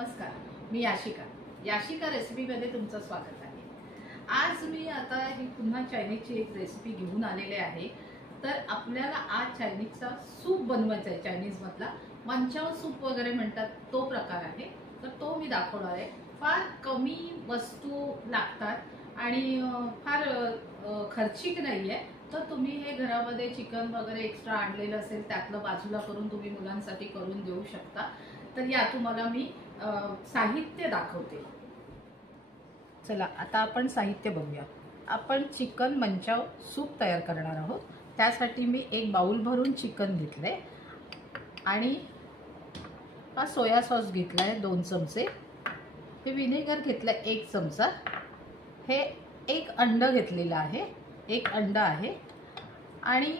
नमस्कार, मी याशिका रेसिपीमध्ये तुमचं स्वागत आहे। आज मी आता ही पुन्हा चायनीजची एक रेसिपी घेऊन आलेले आहे। तर आपल्याला आज चायनीजचा सूप बनवायचा आहे। चायनीज मधला मंचाव सूप वगैरे म्हणतात तो प्रकार आहे। तर तो मी दाखवणार आहे। फार कमी वस्तू लागतात आणि फार खर्चिक नाहीये। तर तुम्ही हे घरामध्ये चिकन वगैरे एक्स्ट्रा आणलेलं असेल त्यातलं बाजूला करून तुम्ही मुलांसाठी करून देऊ शकता। तर या तुम्हाला मी साहित्य दाखवते। चला आता आपण साहित्य बघूया। आपण चिकन मंचाव सूप तयार करणार आहोत। त्यासाठी मी एक बाउल भरून चिकन घेतले आणि हा सोया सॉस घेतलाय 2 चमचे, हे विनेगर घेतलाय 1 चमचा, हे एक अंड घेतलेला आहे, एक अंड आहे आणि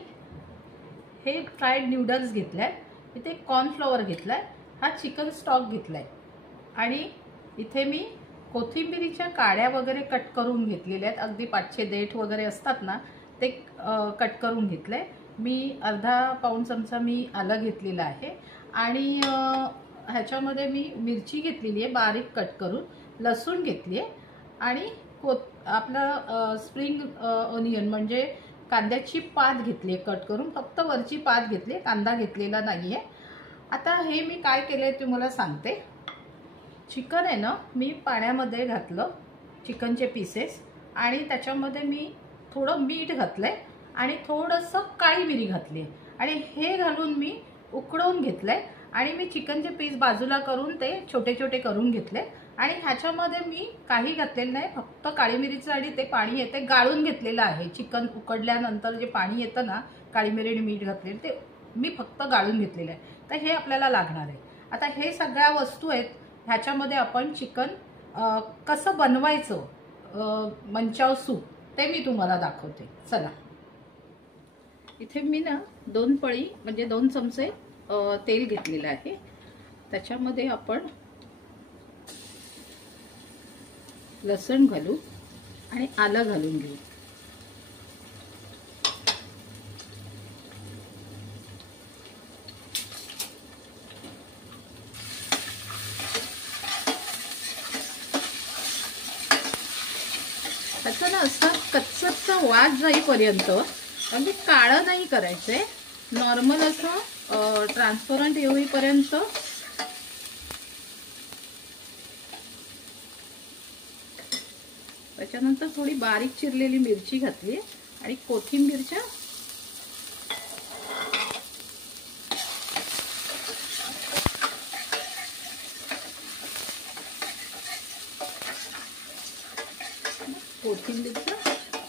हे फ्राइड नूडल्स घेतलाय, इथे कॉर्नफ्लॉवर घेतलाय, हा चिकन स्टॉक घेतलाय आणि इथे मी कोथिंबीरीच्या काड्या वगैरे कट करून घेतलेल्या आहेत। अगदी पाचशे देठ वगैरे असतात ना ते कट करून घेतले। मी अर्धा पाऊण चमचा मी आलं घेतलेला आहे आणि ह्याच्यामध्ये मी मिरची घेतलेली आहे बारीक कट करून, लसूण घेतली आहे आणि आपला स्प्रिंग ऑनियन म्हणजे कांद्याची पात घेतली आहे कट करून, फक्त वरची पात घेतली, कांदा घेतलेला नाहीये। आता हे मी काय केलंय तुम्हाला सांगते। चिकन आहे ना मी पाण्यामध्ये घातलं, चिकनचे पीसेस, आणि त्याच्यामध्ये मी थोडं मीठ घातलंय आणि थोडंसं काळी मिरी घातली आणि हे घालून मी उकळवून घेतलंय आणि मी चिकनचे पीस बाजूला करून ते छोटे छोटे करून घेतले आणि ह्याच्यामध्ये मी काही घातलेलं नाही, फक्त काळी मिरीचं आणि ते पाणी येते गाळून घेतलेलं आहे। चिकन उकडल्यानंतर जे पाणी येतं ना काळी मिरी आणि मीठ घातलेलं ते मी फक्त गाळून घेतलेलं आहे। तर हे आपल्याला लागणार आहे। आता हे सगळ्या वस्तू आहेत, ह्याच्यामध्ये आपण चिकन कसं बनवायचं मंचाव सूप ते मी तुम्हाला दाखवते। चला इथे मी ना 2 पळी म्हणजे 2 चमचे तेल घेतलेलं आहे। त्याच्यामध्ये आपण लसूण घालू आणि आलं घालून घेऊ। त्याचा ना असं कच्चा वास जाईपर्यंत, म्हणजे काळं नाही करायचंय, नॉर्मल असं ट्रान्सपरंट येईपर्यंत त्याच्यानंतर थोडी बारीक चिरलेली मिरची घातली आणि कोथिंबीरच्या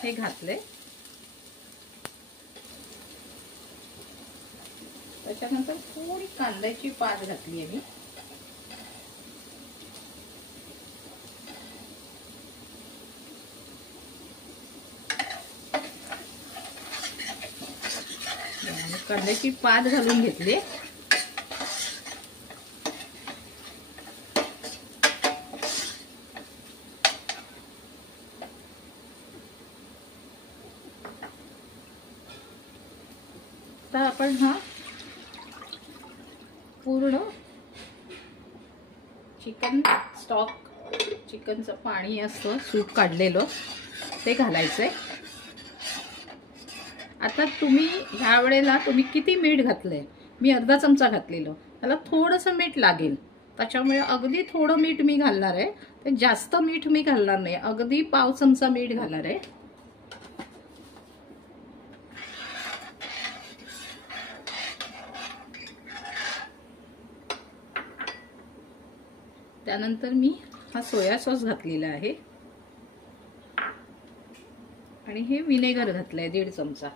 हे घातले। त्याच्यानंतर थोडी कांद्याची पात घातली आहे मी, कांद्याची पात घालून घेतली। तर आपण हा पूर्ण चिकन स्टॉक, चिकनचं पाणी असतं सूप काढलेलं ते घालायचंय। आता तुम्ही ह्या वेळेला तुम्ही किती मीठ घातलंय, मी अर्धा चमचा घातलेलं, त्याला थोडंसं मीठ लागेल, त्याच्यामुळे अगदी थोडं मीठ मी घालणार आहे। ते जास्त मीठ मी घालणार नाही, अगदी पाव चमचा मीठ घालणार आहे। त्यानंतर मी हा सोया सॉस घातलेला आहे आणि हे विनेगर घातलंय 1.5 चमचा।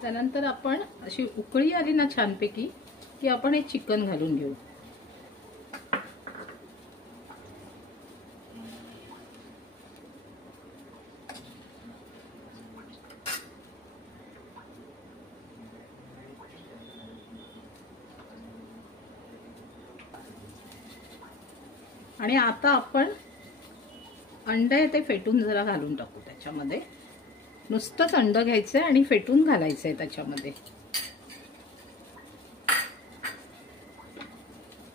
त्यानंतर आपण अशी उकळी आली ना छानपैकी की आपण हे चिकन घालून घेऊ। आणि आता आपण अंडे ते फेटून जरा घालून टाकू त्याच्यामध्ये. नुसतंच अंड घ्यायचंय आणि फेटून घालायचंय त्याच्यामध्ये.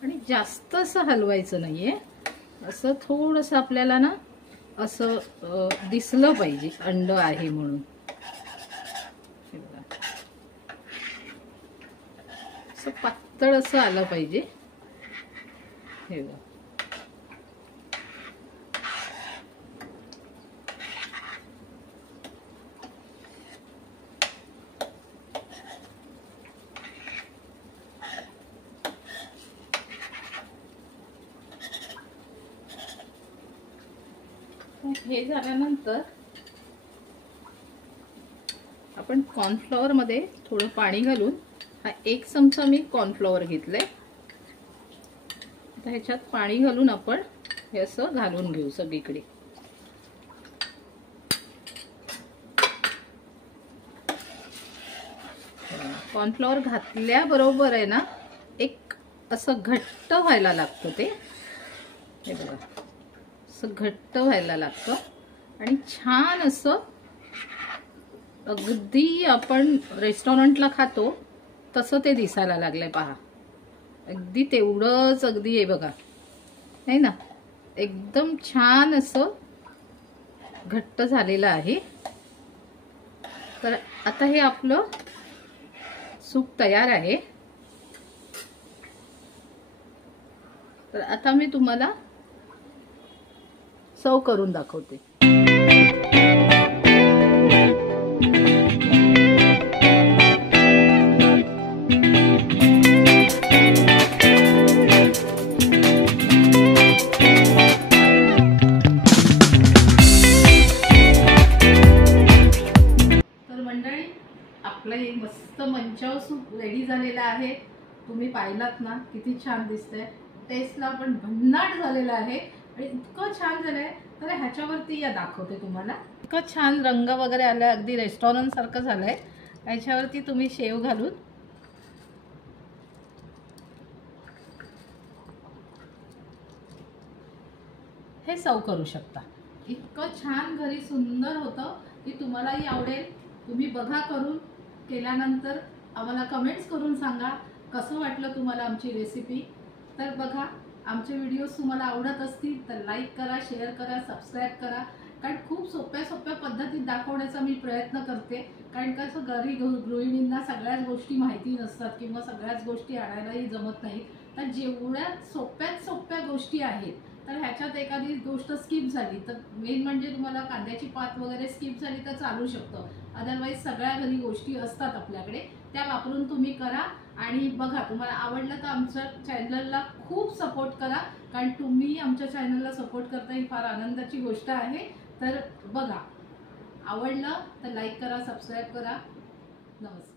आणि जास्त असं हलवायचं नाहीये, असं थोडंसं आपल्याला ना असं दिसलं पाहिजे अंड आहे म्हणून. असं पातळ असं आलं पाहिजे. हे बघा. हे झाल्यानंतर आपण कॉर्नफ्लॉवर मध्ये थोडं पाणी घालून, हा 1 चमचा मी कॉर्नफ्लॉवर घेतलंय. आता ह्याच्यात पाणी घालून आपण हे असं घालून घेऊ सगळीकडे. कॉर्नफ्लॉवर घातल्याबरोबर आहे ना, एक असं घट्ट व्हायला लागतं ते. हे बघा, असं घट्ट व्हायला लागतं आणि छान असं अगदी आपण रेस्टॉरंटला खातो तसं ते दिसायला लागलंय. पहा, अगदी तेवढंच अगदी. हे बघा, आहे ना, एकदम छान असं घट्ट झालेलं आहे. तर आता हे आपलं सूप तयार आहे. तर आता मी तुम्हाला सर्व करून दाखवते. तर मंडळी, आपलं एक मस्त मंचाव सूप रेडी झालेला आहे. तुम्ही पाहिलात ना, किती छान दिसतंय. टेस्टला पण भन्नाट झालेला आहे आणि इतकं छान झालंय. तर ह्याच्यावरती या दाखवते तुम्हाला. इतकं छान रंग वगैरे आलाय, अगदी रेस्टॉरंट सारखं झालंय. ह्याच्यावरती तुम्ही शेव घालून हे सर्व करू शकता. इतकं छान घरी सुंदर होतं की तुम्हालाही आवडेल. तुम्ही बघा करून. केल्यानंतर आम्हाला कमेंट्स करून सांगा कसं वाटलं तुम्हाला आमची रेसिपी. तर बघा, आमचे व्हिडिओज तुम्हाला आवडत असतील तर लाईक करा, शेअर करा, सबस्क्राईब करा. कारण खूप सोप्या सोप्या पद्धतीत दाखवण्याचा मी प्रयत्न करते. कारण कसं घरी गृहिणींना सगळ्याच गोष्टी माहिती नसतात किंवा सगळ्याच गोष्टी आणायलाही जमत नाहीत. तर जेवढ्या सोप्यात सोप्या गोष्टी आहेत, तर ह्याच्यात एखादी गोष्ट स्किप झाली तर मेन म्हणजे तुम्हाला कांद्याची पात वगैरे स्किप झाली तर चालू शकतं. अदरवाईज सगळ्या घरी गोष्टी असतात आपल्याकडे, त्या वापरून तुम्ही करा. आणि बघा, तुम्हाला आवडलं तर आमच्या चॅनलला खूप सपोर्ट करा. कारण तुम्ही आमच्या चॅनलला सपोर्ट करता ही फार आनंदाची गोष्ट आहे. तर बघा, आवडलं तर लाईक करा, सबस्क्राईब करा. नमस्कार.